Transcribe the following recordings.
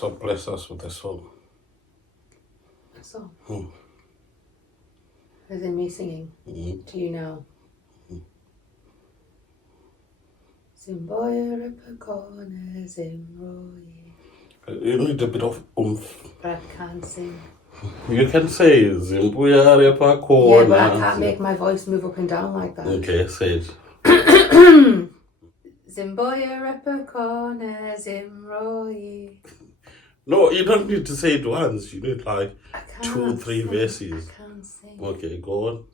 So bless us with a song. A song? Hmm. As in me singing to you now. Zimbabwe Repacona, Zimbabwe. You need a bit of oomph. But I can't sing. You can say Zimbabwe Repacona. Yeah, but I can't make my voice move up and down like that. Okay, say it. Zimbabwe Repacona, Zimbabwe. No, you don't need to say it once. You need like 2, 3 verses. I can't sing. Okay, go on.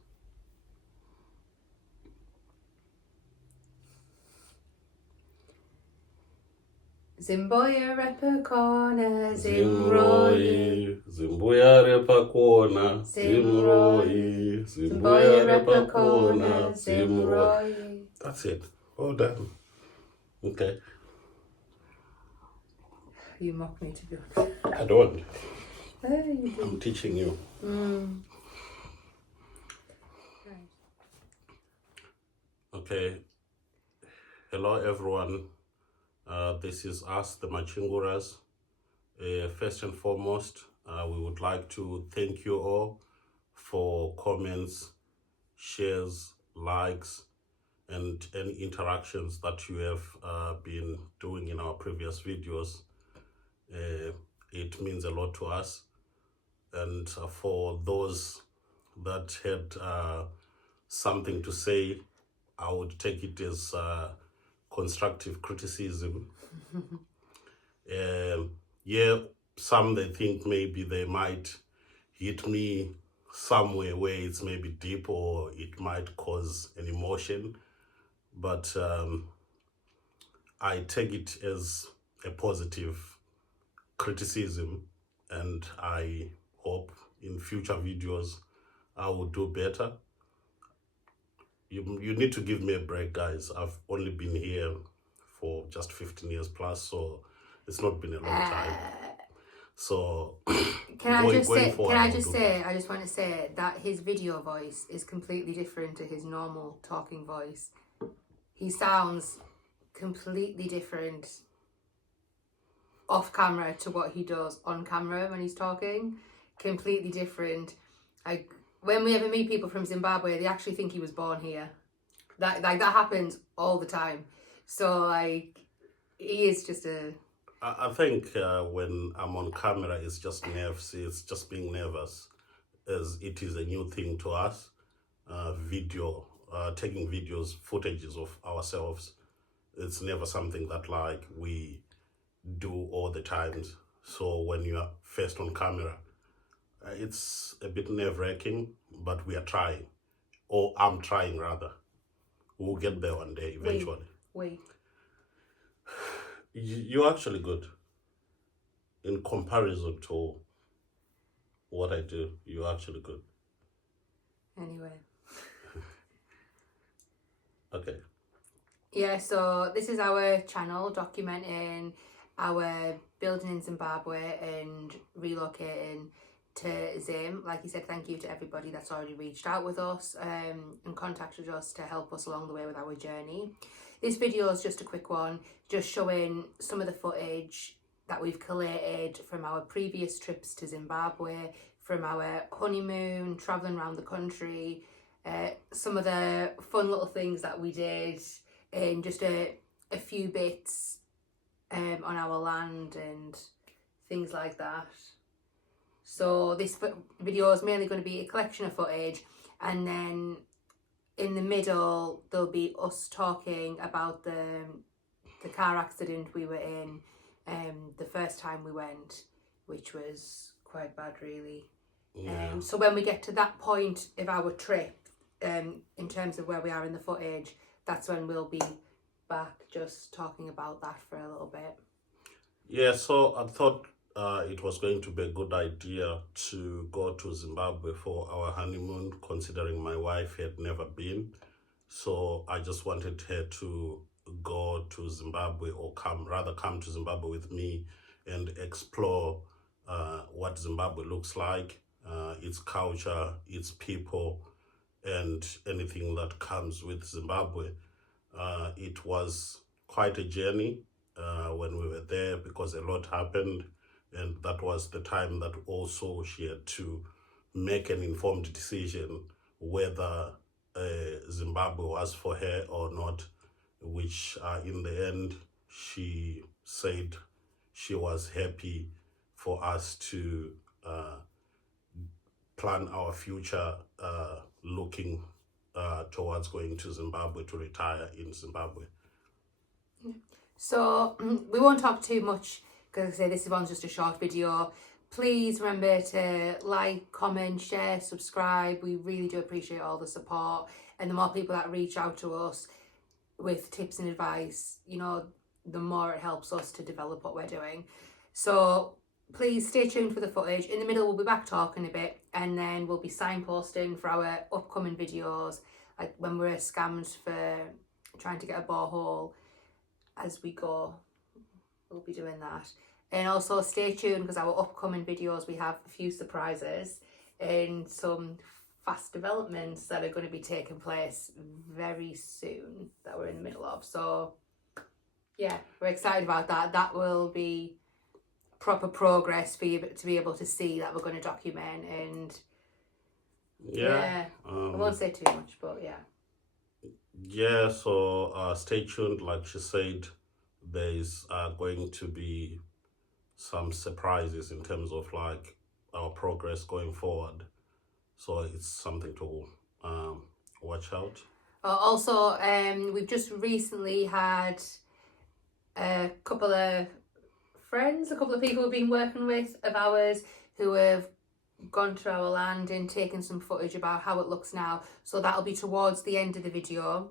Zimbabwe Repacona, Zimbabwe. Zimbabwe Repacona, Zimbabwe. Zimbabwe Repacona, Zimbabwe. That's it. Well done. Okay. You mock me, to be honest. I don't. Hey, you do. I'm teaching you. Right. Okay. Hello, everyone. This is us, the Machinguras. First and foremost, we would like to thank you all for comments, shares, likes, and any interactions that you have been doing in our previous videos. It means a lot to us. And for those that had something to say, I would take it as constructive criticism. Yeah, some they think maybe they might hit me somewhere where it's maybe deep or it might cause an emotion, but I take it as a positive criticism, and I hope in future videos I will do better. You need to give me a break, guys. I've only been here for just 15 years plus, so it's not been a long time. So I just want to say that his video voice is completely different to his normal talking voice. He sounds completely different off camera to what he does on camera when he's talking. Completely different. When we ever meet people from Zimbabwe, they actually think he was born here. That happens all the time. So he is just a... I think when I'm on camera, it's just nerves. It's just being nervous, as it is a new thing to us. Taking videos, footages of ourselves. It's never something that like we do all the times. So when you are first on camera, it's a bit nerve-wracking, but we are trying. Or I'm trying, rather. We'll get there one day, eventually. Wait. You're actually good. In comparison to what I do, you're actually good. Anyway. Okay. Yeah, so this is our channel documenting our building in Zimbabwe and relocating to Zim. Like you said, thank you to everybody that's already reached out with us and contacted us to help us along the way with our journey. This video is just a quick one, just showing some of the footage that we've collated from our previous trips to Zimbabwe, from our honeymoon, travelling around the country, some of the fun little things that we did, and just a few bits on our land and things like that. So this video is mainly going to be a collection of footage, and then in the middle there'll be us talking about the car accident we were in the first time we went, which was quite bad, really. Yeah. So when we get to that point of our trip, in terms of where we are in the footage, that's when we'll be back just talking about that for a little bit. Yeah, so I thought it was going to be a good idea to go to Zimbabwe for our honeymoon, considering my wife had never been. So I just wanted her to go to Zimbabwe, or come to Zimbabwe with me and explore what Zimbabwe looks like, its culture, its people, and anything that comes with Zimbabwe. It was quite a journey when we were there, because a lot happened. and that was the time that also she had to make an informed decision whether Zimbabwe was for her or not, which in the end she said she was happy for us to plan our future looking towards going to Zimbabwe to retire in Zimbabwe. So we won't talk too much because I say this one's just a short video. Please remember to like, comment, share, subscribe. We really do appreciate all the support, and the more people that reach out to us with tips and advice, you know, the more it helps us to develop what we're doing. So please stay tuned for the footage. In the middle we'll be back talking a bit, and then we'll be signposting for our upcoming videos, like when we're scammed for trying to get a borehole. As we go, we'll be doing that. And also stay tuned because our upcoming videos, we have a few surprises and some fast developments that are going to be taking place very soon that we're in the middle of. So yeah, we're excited about that. That will be proper progress for you to be able to see that we're going to document. And I won't say too much, but yeah, so stay tuned. Like she said, there's going to be some surprises in terms of like our progress going forward, so it's something to watch out. Also, we've just recently had a couple of friends, a couple of people we've been working with of ours who have gone to our land and taken some footage about how it looks now. So that'll be towards the end of the video.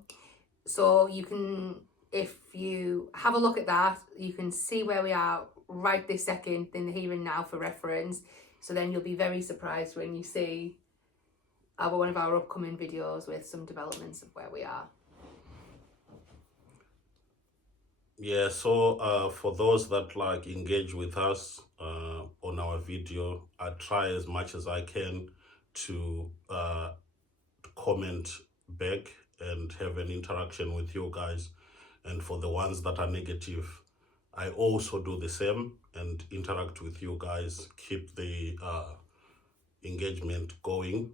So you can, if you have a look at that, you can see where we are right this second in the here and now for reference. So then you'll be very surprised when you see one of our upcoming videos with some developments of where we are. Yeah, so for those that like engage with us on our video, I try as much as I can to comment back and have an interaction with you guys. And for the ones that are negative, I also do the same and interact with you guys, keep the engagement going.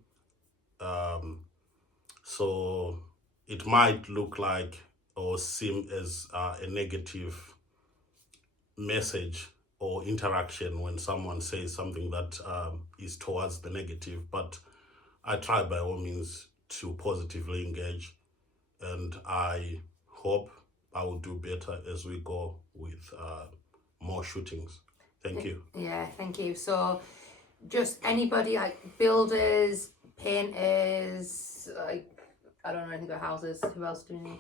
So it might look like or seem as a negative message or interaction when someone says something that is towards the negative, but I try by all means to positively engage, and I hope I will do better as we go with more shootings. Thank you. Yeah, thank you. So just anybody like builders, painters, like I don't know anything about houses, who else do we need?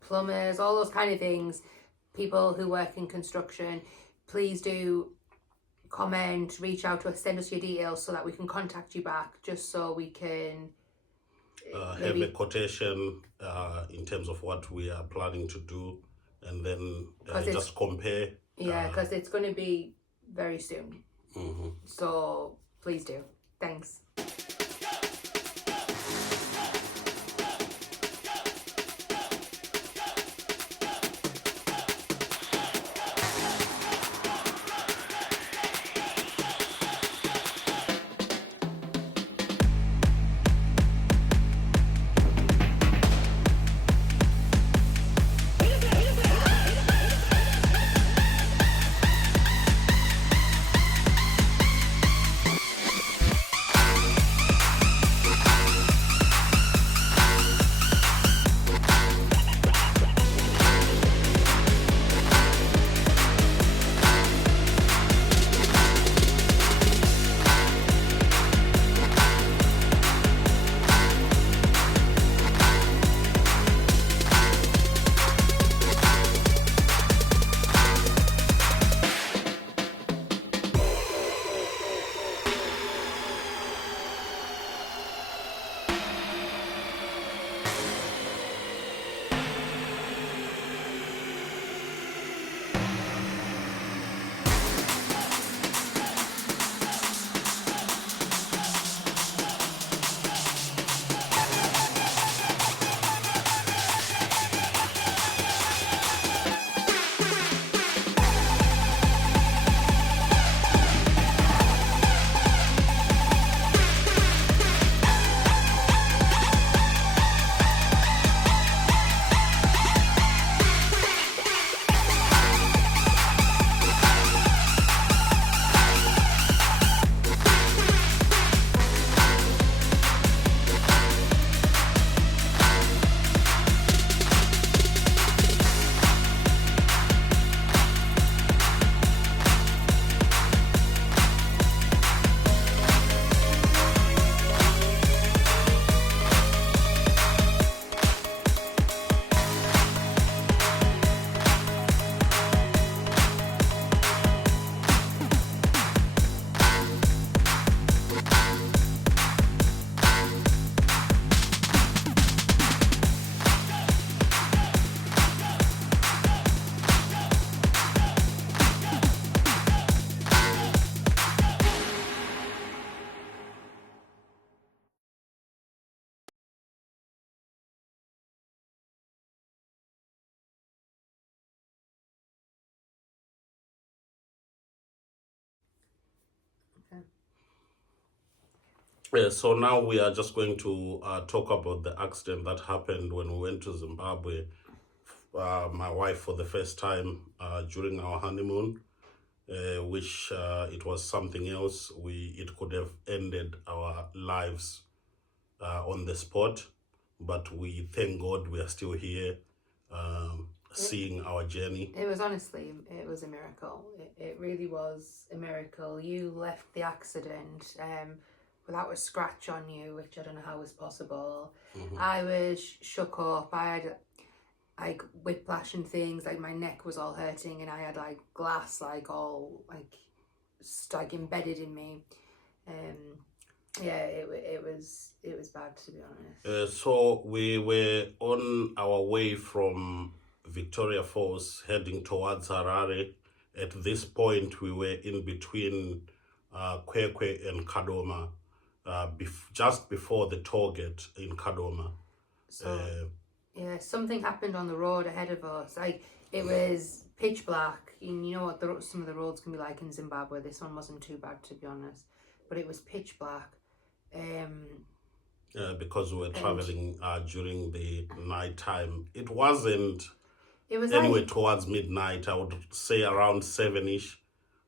Plumbers, all those kind of things, people who work in construction, please do comment, reach out to us, send us your details so that we can contact you back, just so we can have a quotation in terms of what we are planning to do, and then just compare. Yeah, because it's going to be very soon. So please do. Thanks. So now we are just going to talk about the accident that happened when we went to Zimbabwe. My wife for the first time during our honeymoon, which it was something else. It could have ended our lives on the spot, but we thank God we are still here, seeing our journey. It was honestly, it was a miracle. It really was a miracle. You left the accident without a scratch on you, which I don't know how was possible. I was shook up. I had like whiplash and things. Like my neck was all hurting, and I had like glass all like embedded in me. Yeah, it was bad, to be honest. So we were on our way from Victoria Falls heading towards Harare. At this point, we were in between Kwekwe and Kadoma, just before the toll gate in Kadoma. So yeah, something happened on the road ahead of us. Like it was pitch black. You know what some of the roads can be like in Zimbabwe. This one wasn't too bad, to be honest, but it was pitch black. Because we were traveling during the night time. It was anyway towards midnight. I would say around 7ish.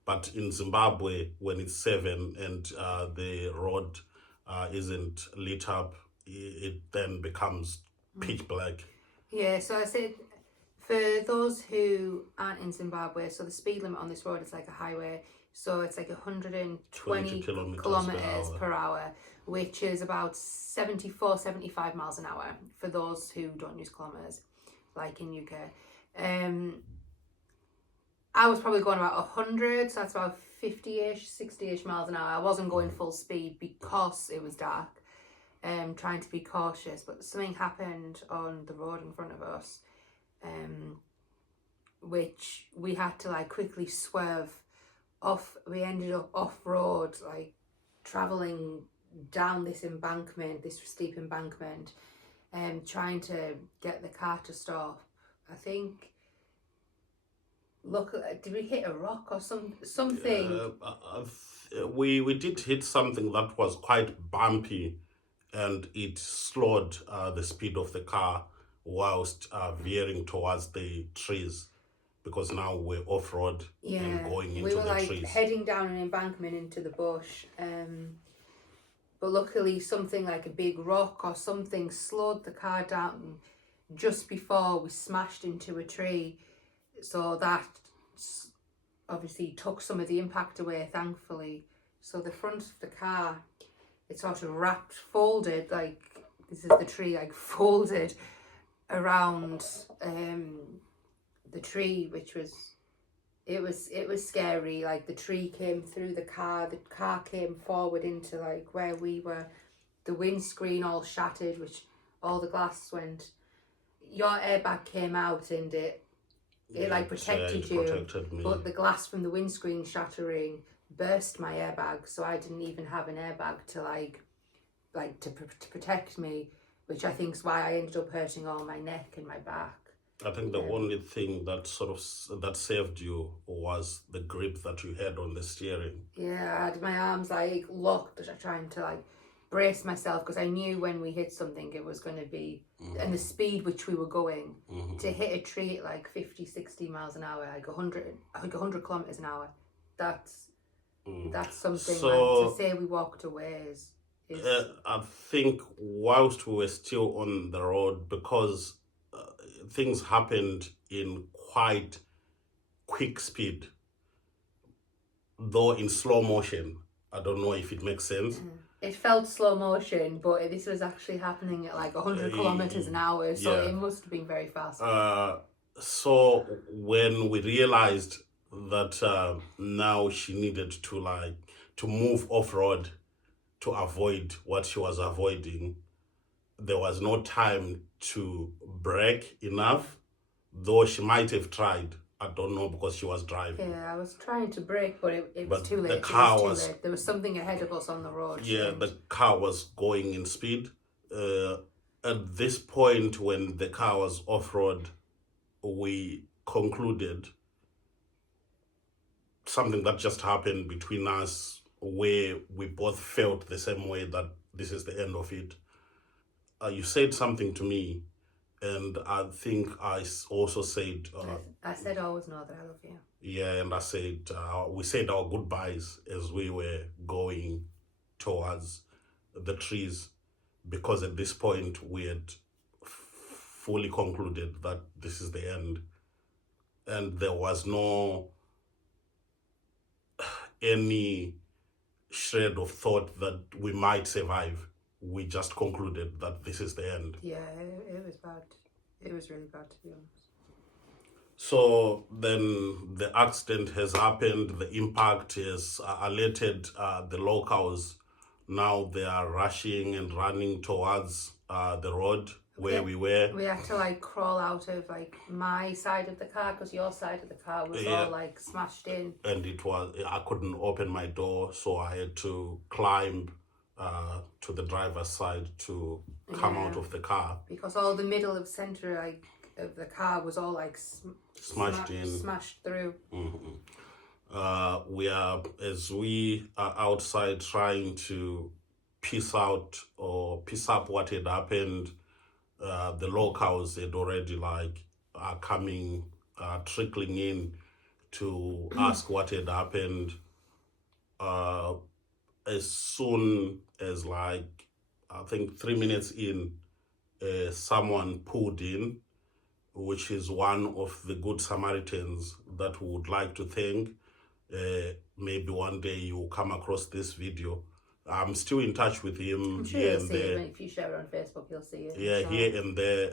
But in Zimbabwe, when it's 7 and the road isn't lit up, it then becomes pitch black. Yeah, so I said, for those who aren't in Zimbabwe, so the speed limit on this road is like a highway, so it's like 120 kilometers per hour, which is about 75 miles an hour for those who don't use kilometers, like in UK. I was probably going about 100, so that's about 50-ish, 60-ish miles an hour. I wasn't going full speed because it was dark. Trying to be cautious, but something happened on the road in front of us, which we had to like quickly swerve off. We ended up off road, like traveling down this embankment, this steep embankment, trying to get the car to stop. I think, look, did we hit a rock or something? We did hit something that was quite bumpy, and it slowed the speed of the car whilst veering towards the trees, because now we're off-road and going into the trees. We were like heading down an embankment into the bush, but luckily something like a big rock or something slowed the car down just before we smashed into a tree, so that obviously took some of the impact away, thankfully. So the front of the car, it's sort of folded, like this is the tree, like folded around the tree, which was, it was scary. Like the tree came through the car came forward into like where we were, the windscreen all shattered, which all the glass went. Your airbag came out and it like protected you, protected me. But the glass from the windscreen shattering burst my airbag, so I didn't even have an airbag to protect me, which I think is why I ended up hurting all my neck and my back. I think the only thing that that saved you was the grip that you had on the steering. Yeah, I had my arms like locked, trying to like brace myself, because I knew when we hit something it was going to be, and the speed which we were going, to hit a tree at like 50-60 miles an hour, like 100 kilometers an hour, that's something. So, like, to say we walked away is I think whilst we were still on the road, because things happened in quite quick speed, though in slow motion. I don't know if it makes sense. It felt slow motion, but this was actually happening at like 100 kilometers an hour, so it must have been very fast. So when we realized that now she needed to move off-road to avoid what she was avoiding, there was no time to brake enough, though she might have tried. I don't know, because she was driving. Yeah, I was trying to brake, but it was too late. The car was late. There was something ahead of us on the road. Yeah, the car was going in speed. At this point, when the car was off-road, we concluded something that just happened between us where we both felt the same way that this is the end of it. You said something to me, and I think I also said, I said always know that I love you. yeah, and I said, we said our goodbyes as we were going towards the trees, because at this point we had fully concluded that this is the end, and there was no any shred of thought that we might survive. We just concluded that this is the end. Yeah, it was bad. It was really bad, to be honest. So then the accident has happened, the impact has alerted the locals. Now they are rushing and running towards the road where we were. We had to like crawl out of like my side of the car, because your side of the car was all like smashed in. And I couldn't open my door, so I had to climb to the driver's side to come out of the car. Because all the middle of center like of the car was all like smashed through. We are, as we are outside trying to piece up what had happened, the locals had already like are coming, trickling in to ask what had happened. As soon as like, I think 3 minutes in, someone pulled in, which is one of the good Samaritans that we would like to thank. Maybe one day you will come across this video. I'm still in touch with him. I'm sure you'll see it. If you share it on Facebook, you'll see it. Yeah, here and there,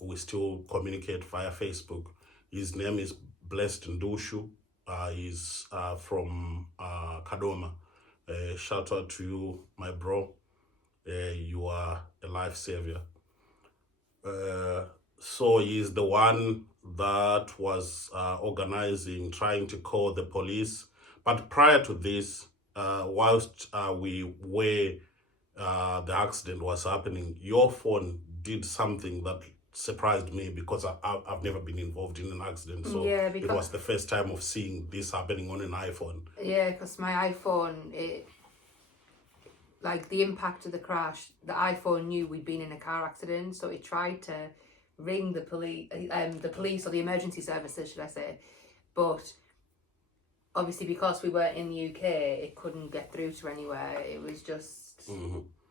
we still communicate via Facebook. His name is Blessed Ndushu. He's from Kadoma. Shout out to you, my bro. You are a life savior. So he's the one that was organizing, trying to call the police. But prior to this, whilst we were, the accident was happening, your phone did something that surprised me, because I've never been involved in an accident. So it was the first time of seeing this happening on an iPhone. Yeah, because my iPhone, like the impact of the crash, the iPhone knew we'd been in a car accident, so it tried to ring the police or the emergency services, should I say, but obviously because we weren't in the UK, it couldn't get through to anywhere. It was just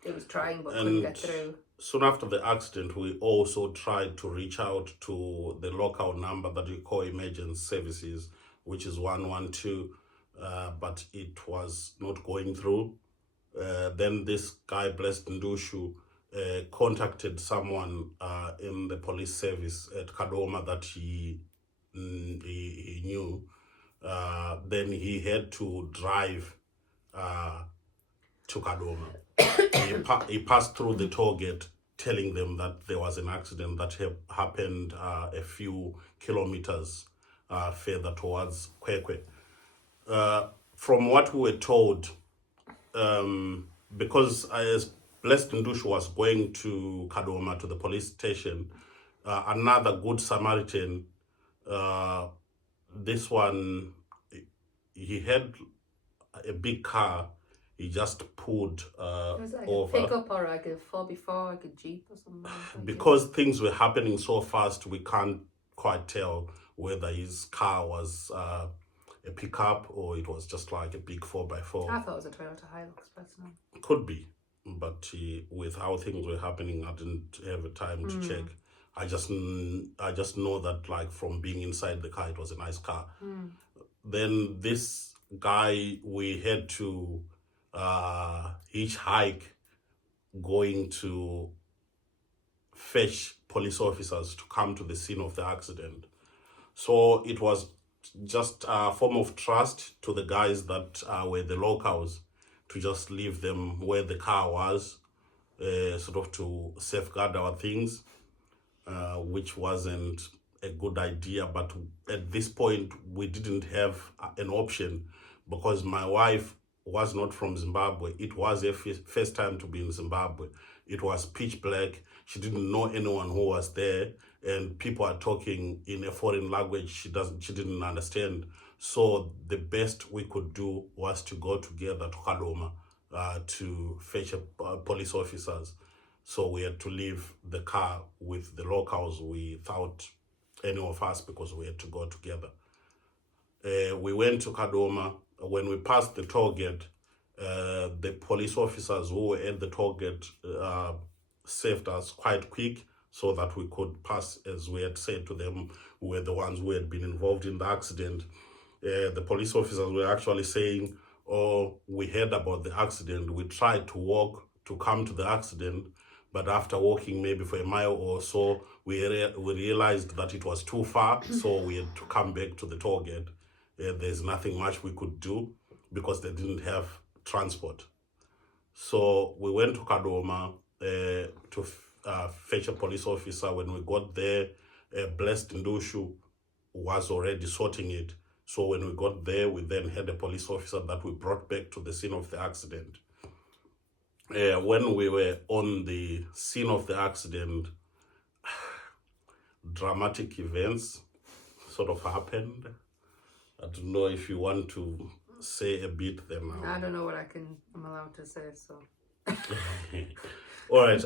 it was trying but couldn't get through. Soon after the accident, we also tried to reach out to the local number that we call emergency services, which is 112, but it was not going through. Then this guy, Blessed Ndushu, contacted someone in the police service at Kadoma that he knew. Then he had to drive to Kadoma. He passed through the toll gate, telling them that there was an accident that happened a few kilometers further towards Kwekwe. From what we were told, because as Blessed Ndushu was going to Kadoma, to the police station, another good Samaritan, this one, he had a big car. He just pulled it was like over. A pickup or like a 4x4, like a Jeep or something. Because things were happening so fast, we can't quite tell whether his car was a pickup or it was just like a big 4x4. I thought it was a Toyota Hilux, personally. Could be, but with how things were happening, I didn't have a time to check. I just know that like from being inside the car, it was a nice car. Then this guy, we had to hitchhike going to fetch police officers to come to the scene of the accident. So it was just a form of trust to the guys that were the locals, to just leave them where the car was, sort of to safeguard our things, which wasn't a good idea. But at this point, we didn't have an option, because my wife was not from Zimbabwe. It was her first time to be in Zimbabwe. It was pitch black. She didn't know anyone who was there, and people are talking in a foreign language she didn't understand. So the best we could do was to go together to Kadoma to fetch police officers. So we had to leave the car with the locals without any of us because we had to go together. We went to Kadoma. When we passed the toll gate, the police officers who were at the toll gate saved us quite quick so that we could pass, as we had said to them, who were the ones who had been involved in the accident. The police officers were actually saying, oh, we heard about the accident. We tried to walk to come to the accident, but after walking maybe for a mile or so, we realized that it was too far, so we had to come back to the toll gate. There's nothing much we could do because they didn't have transport. So we went to Kadoma to fetch a police officer. When we got there, Blessed Ndushu was already sorting it. So when we got there, we then had a police officer that we brought back to the scene of the accident. When we were on the scene of the accident, dramatic events sort of happened. I don't know if you want to say a bit then. I don't know what I'm allowed to say, so. All right.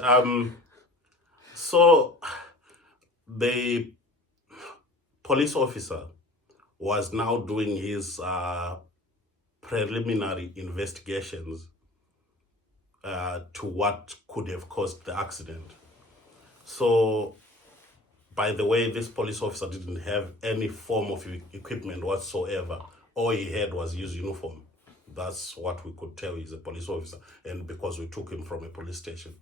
So the police officer was now doing his preliminary investigations to what could have caused the accident. So, by the way, this police officer didn't have any form of equipment whatsoever. All he had was his uniform. That's what we could tell he's a police officer. And because we took him from a police station,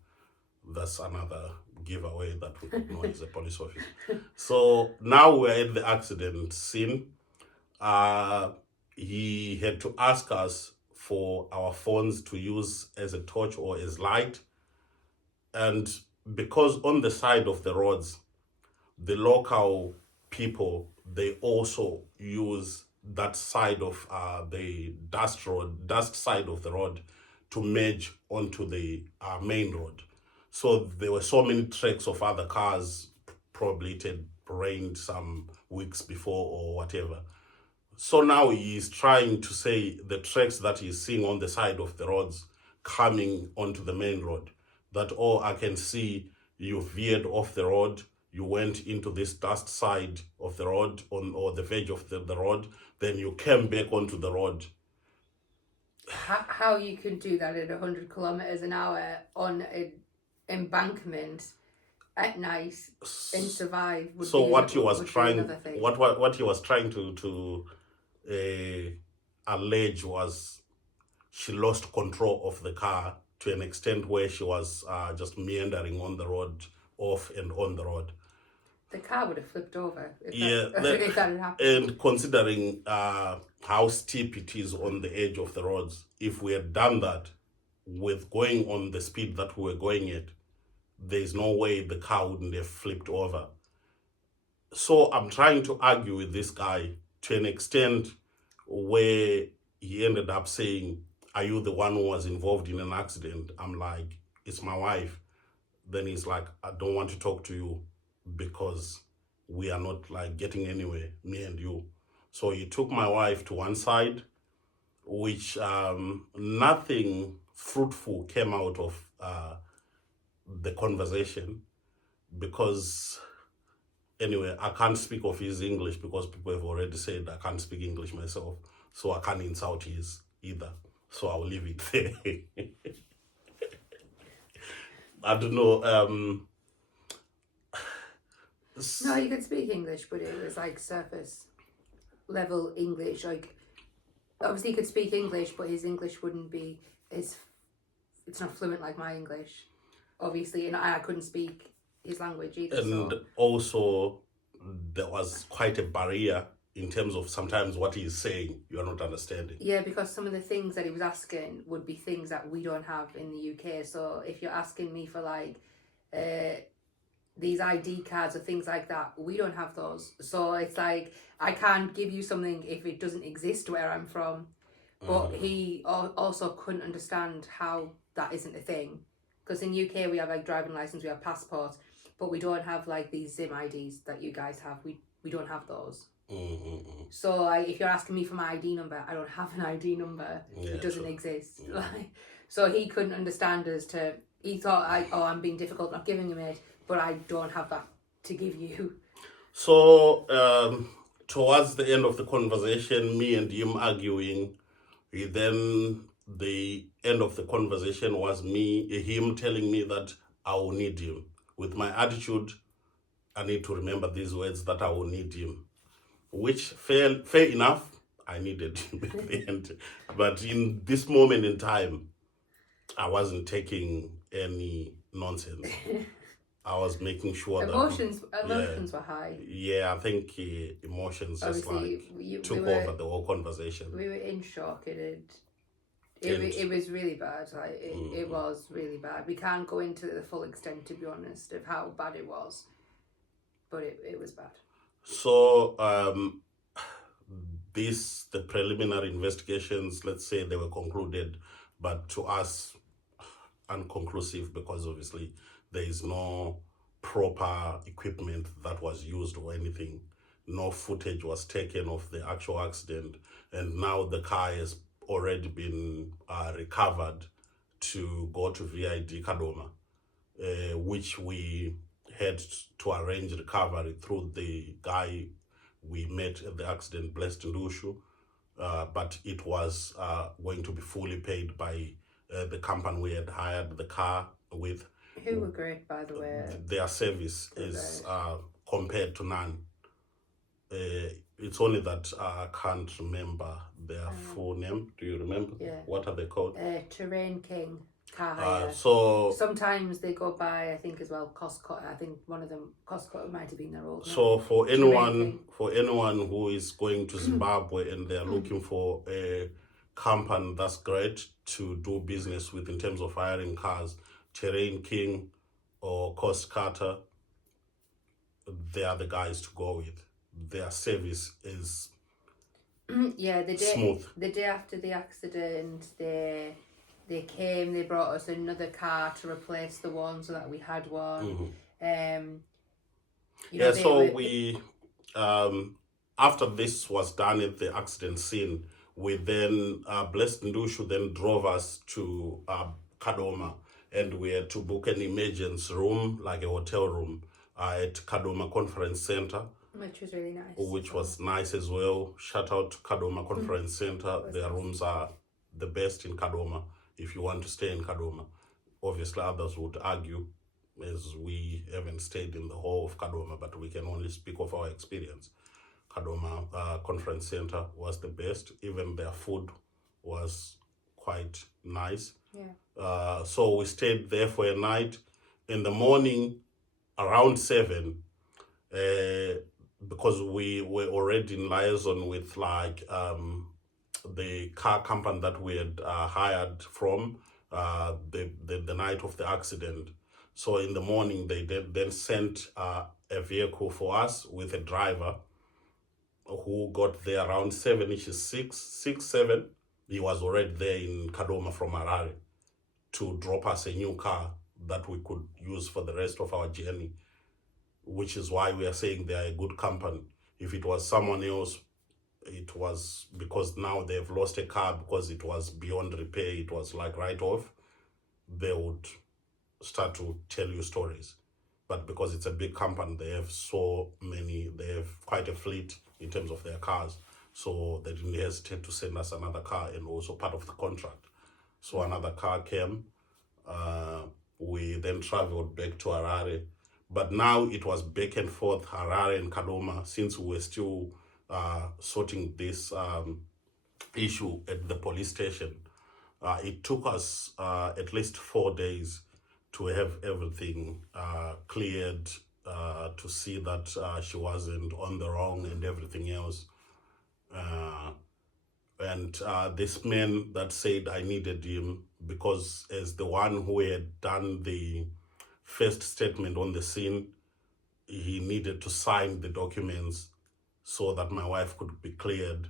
that's another giveaway that we could know he's a police officer. So now we're at the accident scene. He had to ask us for our phones to use as a torch or as light. And because on the side of the roads, the local people, they also use that side of the dust side of the road to merge onto the main road. So there were so many tracks of other cars, probably it had rained some weeks before or whatever. So now he's trying to say the tracks that he's seeing on the side of the roads coming onto the main road, that, oh, I can see you veered off the road, you went into this dust side of the road or the verge of the road, then you came back onto the road. How you can do that at 100 kilometers an hour on an embankment at night and survive would so be, what he was would trying be another thing. what he was trying to allege was she lost control of the car to an extent where she was just meandering on the road, off and on the road. The car would have flipped over if if that had happened. And considering how steep it is on the edge of the roads, if we had done that with going on the speed that we were going at, there's no way the car wouldn't have flipped over. So I'm trying to argue with this guy to an extent where he ended up saying, are you the one who was involved in an accident? I'm like, it's my wife. Then he's like, I don't want to talk to you because we are not like getting anywhere, me and you. So he took my wife to one side, which nothing fruitful came out of the conversation because, anyway, I can't speak of his English because people have already said I can't speak English myself, so I can't insult his either. So I'll leave it there. I don't know. No, you could speak English, but it was like surface level English. Like, obviously, he could speak English, but his English wouldn't be it's not fluent like my English, obviously, and I couldn't speak his language either. And so. Also, there was quite a barrier in terms of sometimes what he's saying you are not understanding. Yeah, because some of the things that he was asking would be things that we don't have in the UK. So if you're asking me for like these ID cards or things like that, we don't have those. So it's like I can't give you something if it doesn't exist where I'm from. But he also couldn't understand how that isn't a thing. Because in UK we have like driving license, we have passports, but we don't have like these Zim IDs that you guys have. We don't have those. So like, if you're asking me for my ID number, I don't have an ID number. Yeah, it doesn't true. exist. Like, so he couldn't understand as to, he thought, I'm being difficult not giving him it, but I don't have that to give you. So towards the end of the conversation, me and him arguing, then the end of the conversation was him telling me that I will need him. With my attitude, I need to remember these words that I will need him, which fair enough, I needed him at the end. But in this moment in time, I wasn't taking any nonsense. I was making sure emotions were high. Yeah, I think emotions Obviously, just took over the whole conversation. We were in shock. It was really bad. Like it was really bad. We can't go into the full extent, to be honest, of how bad it was, but it was bad. So the preliminary investigations, let's say they were concluded, but to us unconclusive, because obviously there is no proper equipment that was used or anything. No footage was taken of the actual accident, and now the car has already been recovered to go to VID Kadoma, which we had to arrange recovery through the guy we met at the accident, Blessed Ndushu, but it was going to be fully paid by the company we had hired the car with. Who were great, by the way. Their service is compared to none. It's only that I can't remember their full name. Do you remember? Yeah. What are they called? Terrain King car hire. So sometimes they go by, I think as well, Costco. I think one of them, Costco, might have been their old name. So for anyone who is going to Zimbabwe and they're looking for a company that's great to do business with in terms of hiring cars, Terrain King or Cost Carter, they are the guys to go with. Their service is smooth. The day after the accident, they came, they brought us another car to replace the one so that we had one. We after this was done at the accident scene, we then Blessed Ndushu then drove us to Kadoma, and we had to book an emergency room, like a hotel room, at Kadoma Conference Center. Which was really nice. Which was nice as well. Shout out to Kadoma Conference Center. Their rooms are the best in Kadoma if you want to stay in Kadoma. Obviously, others would argue, as we haven't stayed in the whole of Kadoma, but we can only speak of our experience. Kadoma Conference Center was the best. Even their food was quite nice. Yeah. So we stayed there for a night. In the morning, around 7, because we were already in liaison with the car company that we had hired from the night of the accident. So in the morning, they then sent a vehicle for us with a driver who got there around 7. He was already there in Kadoma from Harare to drop us a new car that we could use for the rest of our journey, which is why we are saying they are a good company. If it was someone else, it was because now they've lost a car because it was beyond repair, it was like write-off, they would start to tell you stories. But because it's a big company, they have they have quite a fleet in terms of their cars. So they didn't hesitate to send us another car, and also part of the contract. So another car came. We then traveled back to Harare. But now it was back and forth, Harare and Kadoma, since we were still sorting this issue at the police station. It took us at least 4 days to have everything cleared, to see that she wasn't on the wrong and everything else. And this man that said I needed him, because as the one who had done the first statement on the scene, he needed to sign the documents so that my wife could be cleared.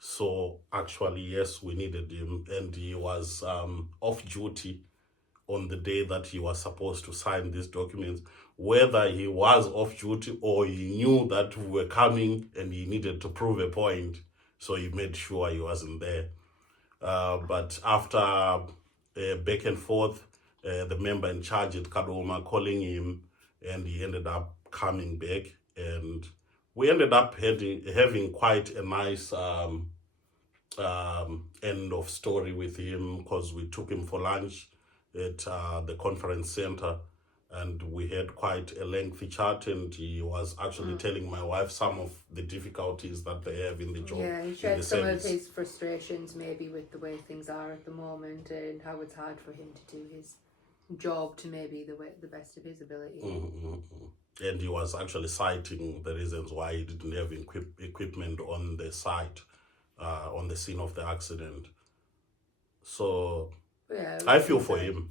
So actually, yes, we needed him, and he was off duty on the day that he was supposed to sign these documents, whether he was off duty or he knew that we were coming and he needed to prove a point, so he made sure he wasn't there. But after back and forth, the member in charge at Kadoma calling him, and he ended up coming back, and we ended up having quite a nice end of story with him, because we took him for lunch at the conference center, and we had quite a lengthy chat, and he was actually telling my wife some of the difficulties that they have in the job. Yeah, he shared some of his frustrations maybe with the way things are at the moment, and how it's hard for him to do his job to maybe the best of his ability. And he was actually citing the reasons why he didn't have equipment on the site, on the scene of the accident. So yeah, I feel for him.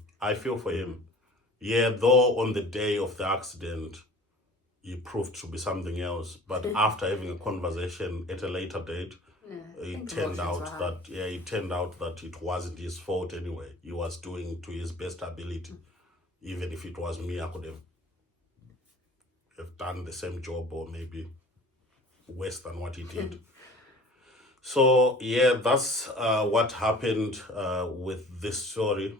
Yeah, though on the day of the accident, he proved to be something else. But after having a conversation at a later date, it turned out that it wasn't his fault anyway. He was doing to his best ability. Even if it was me, I could have done the same job, or maybe worse than what he did. So yeah, that's what happened with this story.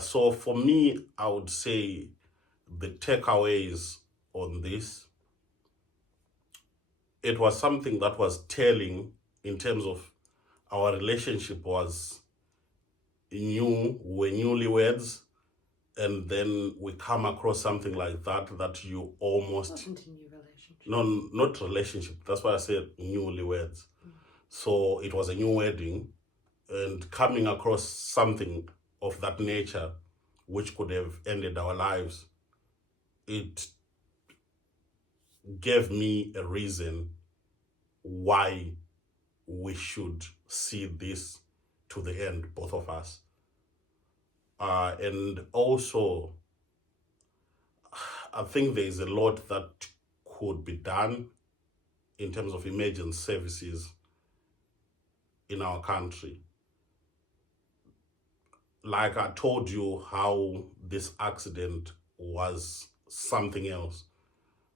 So for me, I would say the takeaways on this, it was something that was telling in terms of our relationship was new, we're newlyweds, and then we come across something like that you almost... Wasn't a new relationship. No, not relationship. That's why I said newlyweds. So it was a new wedding, and coming across something of that nature, which could have ended our lives, it gave me a reason why we should see this to the end, both of us. And also, I think there is a lot that could be done in terms of emergency services in our country. Like I told you how this accident was something else,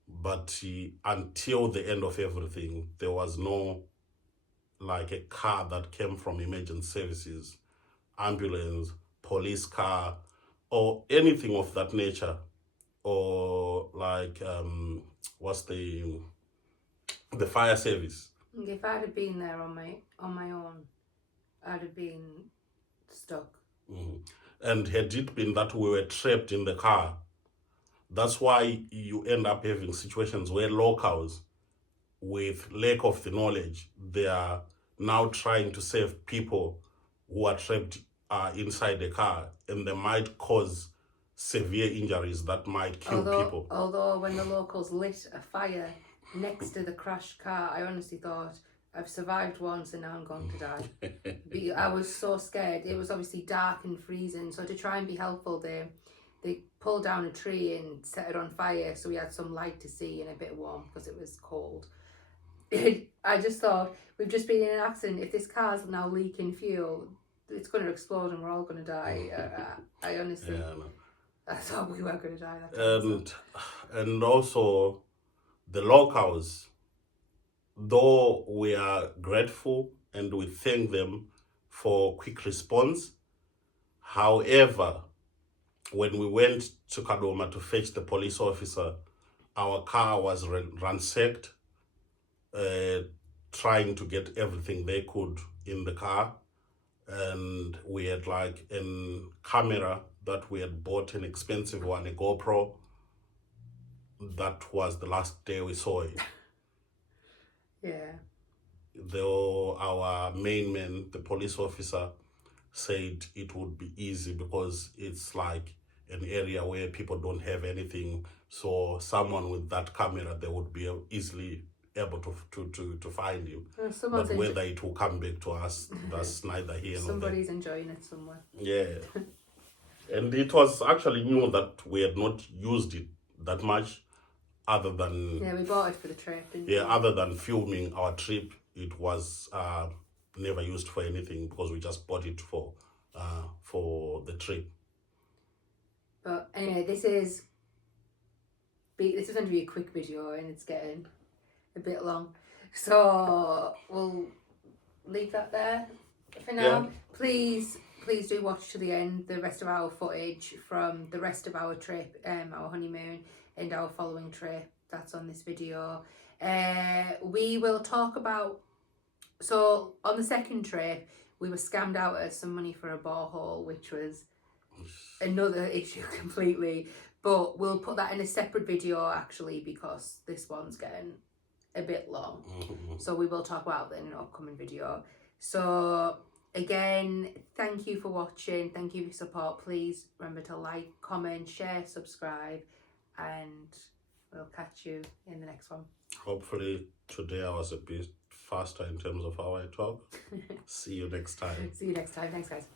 but until the end of everything, there was no like a car that came from emergency services, ambulance, police car, or anything of that nature, or like what's the fire service. If I'd have been there on my own, I'd have been stuck. And had it been that we were trapped in the car, that's why you end up having situations where locals, with lack of the knowledge, they are now trying to save people who are trapped inside the car, and they might cause severe injuries that might kill people. Although when the locals lit a fire next to the crashed car, I honestly thought, I've survived once and now I'm going to die. I was so scared. It was obviously dark and freezing, so to try and be helpful, they pulled down a tree and set it on fire, so we had some light to see and a bit warm because it was cold. I just thought, we've just been in an accident. If this car's now leaking fuel, it's going to explode and we're all going to die. I honestly, I thought we were going to die that time. And also, the locals, though we are grateful and we thank them for quick response, however, when we went to Kadoma to fetch the police officer, our car was ransacked, trying to get everything they could in the car. And we had like a camera that we had bought, an expensive one, a GoPro. That was the last day we saw it. Yeah. Though our main man, the police officer, said it would be easy because it's like an area where people don't have anything. So someone with that camera, they would be easily able to find him. But whether it will come back to us, that's neither here nor there. Somebody's enjoying it somewhere. Yeah. And it was actually new that we had not used it that much, other than... Yeah, we bought it for the trip, didn't we? Yeah, other than filming our trip, it was never used for anything because we just bought it for the trip. But anyway, this is going to be a quick video and it's getting a bit long. So we'll leave that there for now. Yeah. Please do watch to the end the rest of our footage from the rest of our trip, our honeymoon and our following trip. That's on this video. We will talk about, so on the second trip we were scammed out of some money for a borehole, which was another issue completely, but we'll put that in a separate video actually, because this one's getting a bit long. So we will talk about that in an upcoming video. So again, thank you for watching, thank you for your support. Please remember to like, comment, share, subscribe, and we'll catch you in the next one. Hopefully today I was a bit faster in terms of how I talk. See you next time. See you next time. Thanks guys.